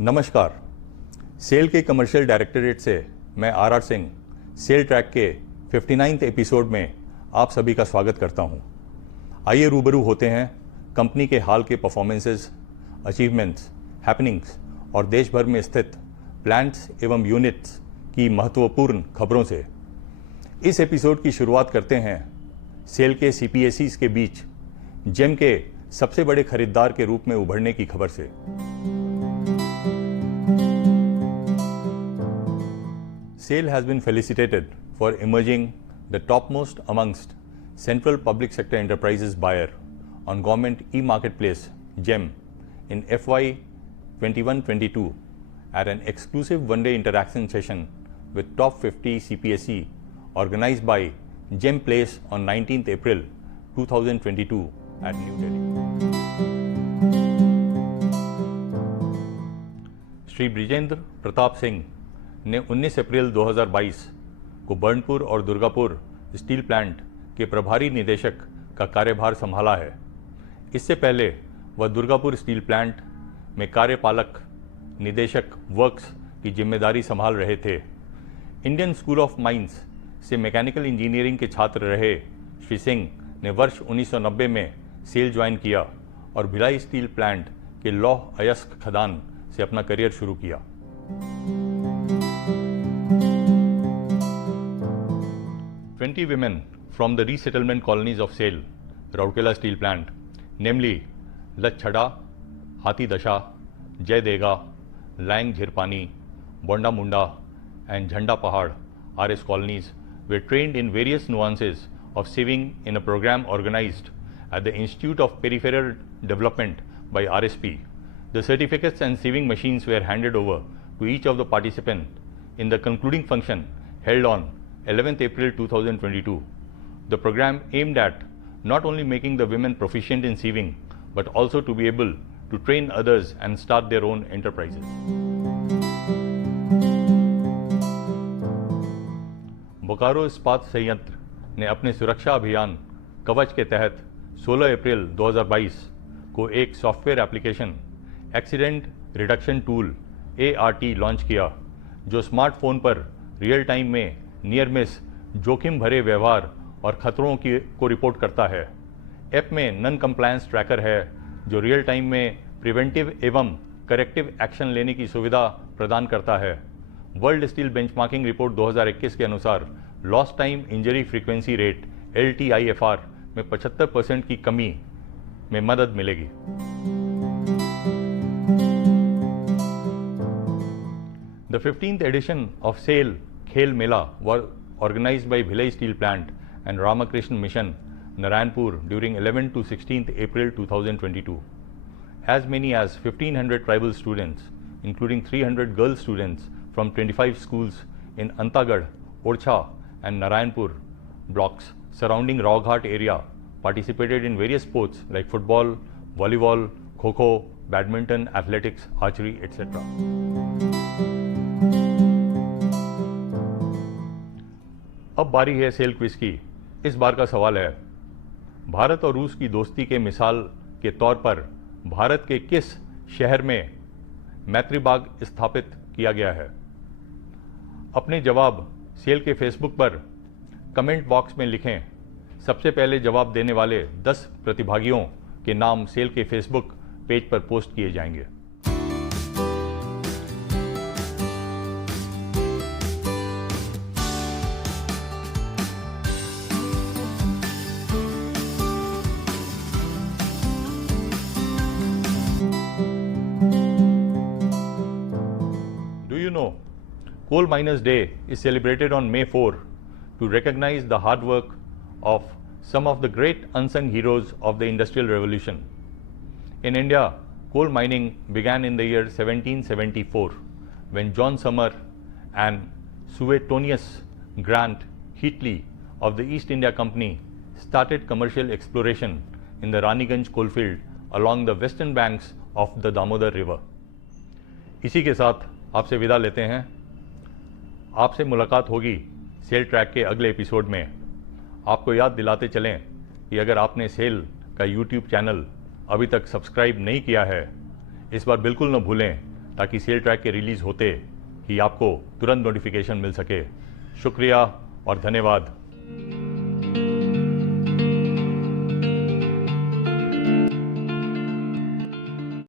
नमस्कार। सेल के commercial directorate से मैं आर सिंह सेल ट्रैक के 59वें एपिसोड में आप सभी का स्वागत करता हूं। आइए रूबरू होते हैं कंपनी के हाल के परफॉर्मेंसेस, अचीवमेंट्स, हैपनिंग्स और देश भर में स्थित प्लांट्स एवं यूनिट्स की महत्वपूर्ण खबरों से। इस एपिसोड की शुरुआत करते हैं सेल के CPSEs के बीच जेम के सबसे बड़े खरीदार के रूप में उभरने की खबर से। SAIL has been felicitated for emerging the topmost amongst central public sector enterprises buyer on government e-marketplace GEM in FY 21-22 at an exclusive one-day interaction session with top 50 CPSE organized by GEM Place on 19th April 2022 at New Delhi. Shri Brijendra Pratap Singh ने 19 अप्रैल 2022 को बर्नपुर और Durgapur steel plant के प्रभारी निदेशक का कार्यभार संभाला है। इससे पहले वह दुर्गापुर स्टील प्लांट में कार्यपालक निदेशक वर्क्स की जिम्मेदारी संभाल रहे थे। इंडियन स्कूल ऑफ माइंस से मैकेनिकल इंजीनियरिंग के छात्र रहे श्री सिंह ने वर्ष 1990 में सेल ज्वाइन किया और भिलाई स्टील प्लांट के लौह अयस्क खदान से अपना करियर शुरू किया। Twenty women from the resettlement colonies of SAIL, Rourkela Steel Plant, namely Lachhada, Hathi Dasha, Jai Dega, Lang Jhirpani, Bonda Munda, and Jhanda Pahad RS colonies were trained in various nuances of sieving in a program organized at the Institute of Peripheral Development by RSP. The certificates and sieving machines were handed over to each of the participants in the concluding function held on 11th April 2022. The program aimed at not only making the women proficient in sieving, but also to be able to train others and start their own enterprises. Bokaro इस्पात संयंत्र ने अपने सुरक्षा अभियान कवच के तहत 16 अप्रैल 2022 को एक software application accident reduction tool ART launch किया, जो स्मार्टफोन पर रियल टाइम में नियर मिस, जोखिम भरे व्यवहार और खतरों को रिपोर्ट करता है। ऐप में नॉन कंप्लायंस ट्रैकर है, जो रियल टाइम में प्रिवेंटिव एवं करेक्टिव एक्शन लेने की सुविधा प्रदान करता है। वर्ल्ड स्टील बेंचमार्किंग रिपोर्ट 2021 के अनुसार lost time injury frequency rate LTIFR में 75% की कमी में मदद मिलेगी। The 15th edition of SAIL Khel Mela was organized by Bhilai Steel Plant and Ramakrishna Mission, Narayanpur during 11th to 16th April 2022. As many as 1,500 tribal students, including 300 girl students from 25 schools in Antagad, Orchha and Narayanpur blocks surrounding Rawghat area, participated in various sports like football, volleyball, kho-kho, badminton, athletics, archery, etc. अब बारी है cell quiz की। इस बार का सवाल है, भारत और रूस की दोस्ती के मिसाल के तौर पर भारत के किस शहर में मैत्री बाग स्थापित किया गया है? अपने जवाब सेल के फेसबुक पर कमेंट बॉक्स में लिखें। सबसे पहले जवाब देने वाले 10 प्रतिभागियों के नाम सेल के फेसबुक पेज पर पोस्ट किए जाएंगे। Coal Miners Day is celebrated on May 4 to recognize the hard work of some of the great unsung heroes of the Industrial Revolution. In India, coal mining began in the year 1774 when John Sumner and Suetonius Grant Heatley of the East India Company started commercial exploration in the Raniganj coalfield along the western banks of the Damodar River. इसी के साथ आपसे विदा लेते हैं। आपसे मुलाकात होगी सेल ट्रैक के अगले एपिसोड में। आपको याद दिलाते चलें कि अगर आपने सेल का YouTube चैनल अभी तक सब्सक्राइब नहीं किया है, इस बार बिल्कुल न भूलें ताकि सेल ट्रैक के रिलीज़ होते ही आपको तुरंत नोटिफिकेशन मिल सके। शुक्रिया और धन्यवाद।